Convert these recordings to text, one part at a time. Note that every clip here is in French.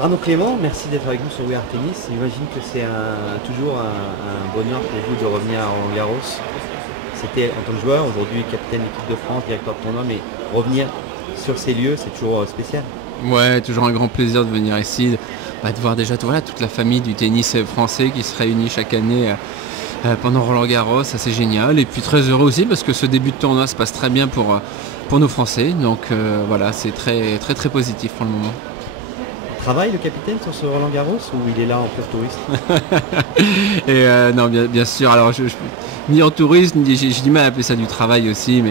Arnaud Clément, merci d'être avec nous sur We Are Tennis. J'imagine que c'est toujours un bonheur pour vous de revenir à Roland-Garros. C'était en tant que joueur, aujourd'hui capitaine de l'équipe de France, directeur de tournoi, mais revenir sur ces lieux, c'est toujours spécial. Ouais, toujours un grand plaisir de venir ici, de voir déjà voilà, toute la famille du tennis français qui se réunit chaque année pendant Roland-Garros, ça c'est génial. Et puis très heureux aussi parce que ce début de tournoi se passe très bien pour nos Français. Donc voilà, c'est très, très très positif pour le moment. Travaille le capitaine sur ce Roland-Garros ou il est là en pur touriste? Et non, bien sûr, alors ni en tourisme, j'ai du mal à appeler ça du travail aussi,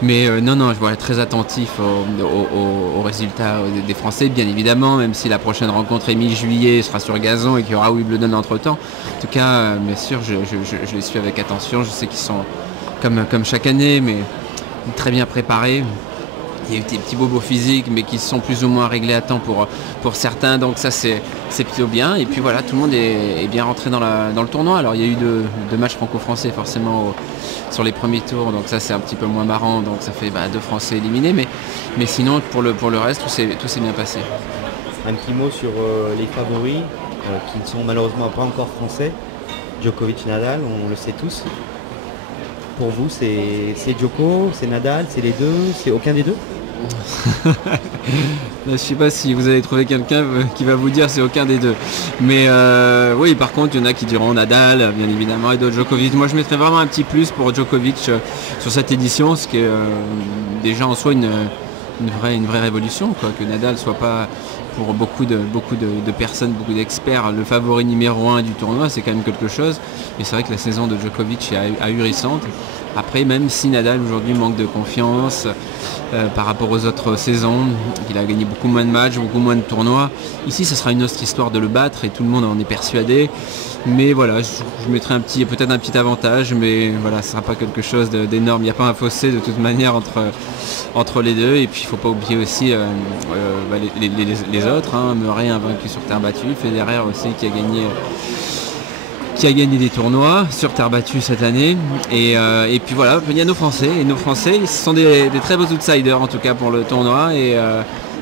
mais non, je vois très attentif aux résultats des Français, bien évidemment, même si la prochaine rencontre est mi-juillet, sera sur gazon et qu'il y aura Wimbledon entre-temps. En tout cas, bien sûr, je les suis avec attention, je sais qu'ils sont comme chaque année, mais très bien préparés. Il y a eu des petits bobos physiques, mais qui sont plus ou moins réglés à temps pour certains, donc ça c'est plutôt bien. Et puis voilà, tout le monde est bien rentré dans le tournoi. Alors il y a eu deux matchs franco-français forcément sur les premiers tours, donc ça c'est un petit peu moins marrant, donc ça fait 2 Français éliminés, mais sinon pour le reste tout s'est bien passé. Un petit mot sur les favoris qui ne sont malheureusement pas encore français. Djokovic, Nadal, on le sait tous. Pour vous, c'est Djoko, c'est Nadal, c'est les deux, c'est aucun des deux? Je ne sais pas si vous allez trouver quelqu'un qui va vous dire c'est aucun des deux. Mais oui, par contre, il y en a qui diront Nadal, bien évidemment, et d'autres Djokovic. Moi, je mettrais vraiment un petit plus pour Djokovic sur cette édition, ce qui est déjà en soi une vraie révolution, quoi, que Nadal soit pas pour beaucoup de personnes, beaucoup d'experts, le favori numéro 1 du tournoi, c'est quand même quelque chose. Et c'est vrai que la saison de Djokovic est ahurissante. Après, même si Nadal aujourd'hui manque de confiance par rapport aux autres saisons, il a gagné beaucoup moins de matchs, beaucoup moins de tournois. Ici, ce sera une autre histoire de le battre et tout le monde en est persuadé. Mais voilà, je mettrai peut-être un petit avantage, mais voilà, ce ne sera pas quelque chose d'énorme. Il n'y a pas un fossé de toute manière entre les deux. Et puis il ne faut pas oublier aussi les autres. Murray invaincu sur terre battue, Federer aussi qui a gagné des tournois sur terre battue cette année. Et puis voilà, il y a nos Français. Et nos Français, ce sont des très beaux outsiders en tout cas pour le tournoi. Et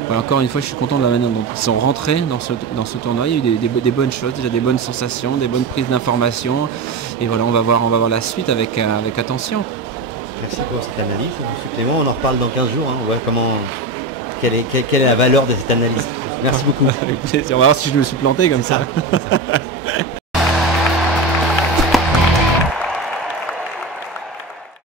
voilà, encore une fois, je suis content de la manière dont ils sont rentrés dans ce tournoi. Il y a eu des bonnes choses, déjà des bonnes sensations, des bonnes prises d'informations. Et voilà, on va voir la suite avec attention. Merci pour cette analyse, M. Clément. On en reparle dans 15 jours. On voit quelle est la valeur de cette analyse. Merci beaucoup. Avec plaisir. On va voir si je me suis planté comme ça.